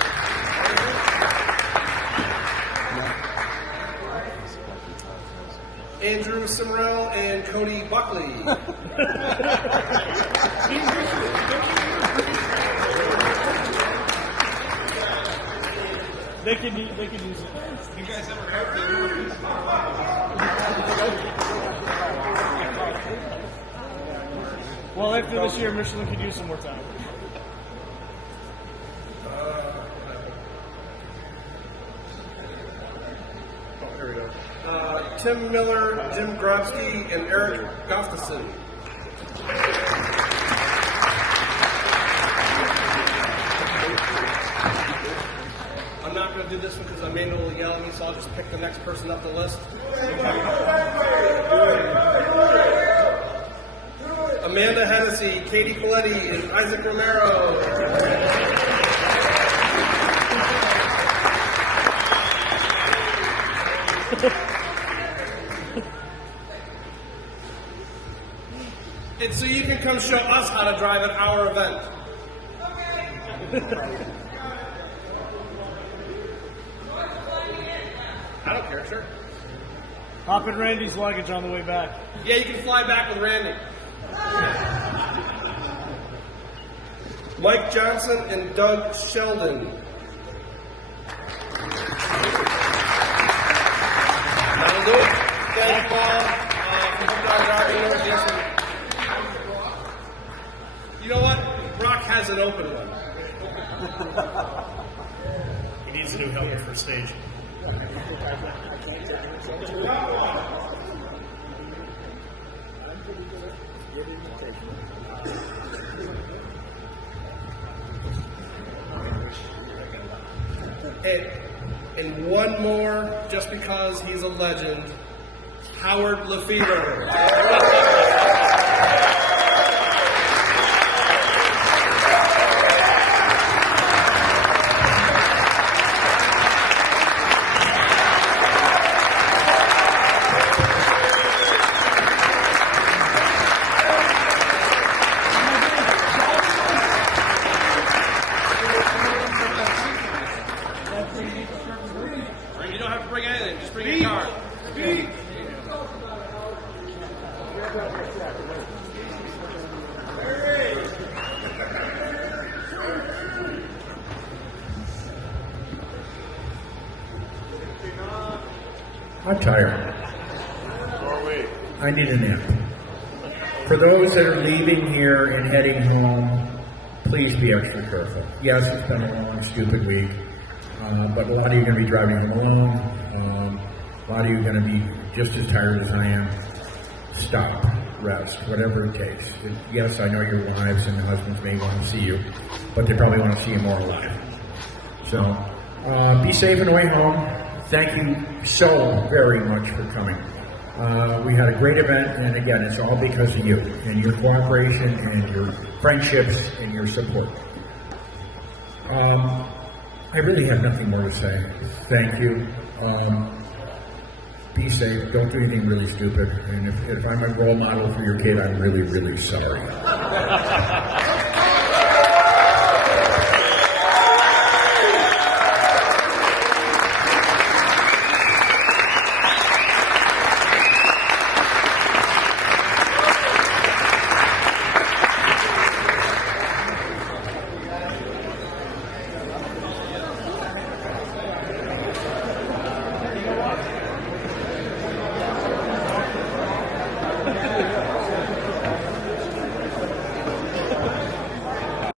Andrew Simrell and Cody Buckley. They can use it. You guys ever Well, after this year, Michelin could use some more time. There we go. Tim Miller, Jim Grobsky, and Eric Gustafson. I'm not going to do this one because Amanda will yell at me, so I'll just pick the next person up the list. Amanda Hennessy, Katie Coletti, and Isaac Romero. And so you can come show us how to drive at our event. I don't care, sure. Hop in Randy's luggage on the way back. Yeah, you can fly back with Randy. Mike Johnson and Doug Sheldon. That'll do it. Thank you all for driving Northeast. You know what? Brock has an open one. He needs a new helmet for stage. And one more, just because he's a legend, Howard Lefevre. You don't have to bring anything, just bring a card. I'm tired. I need a nap. For those that are leaving here and heading home, please be extra careful. Yes, it's been a long, stupid week, but a lot of you are going to be driving home alone. A lot of you are going to be just as tired as I am. Stop, rest, whatever it takes. Yes, I know your wives and husbands may want to see you, but they probably want to see you more alive. So, be safe on the way home. Thank you so very much for coming. We had a great event, and again, it's all because of you and your cooperation and your friendships and your support. I really have nothing more to say. Thank you. Be safe. Don't do anything really stupid. And if I'm a role model for your kid, I'm really, really sorry.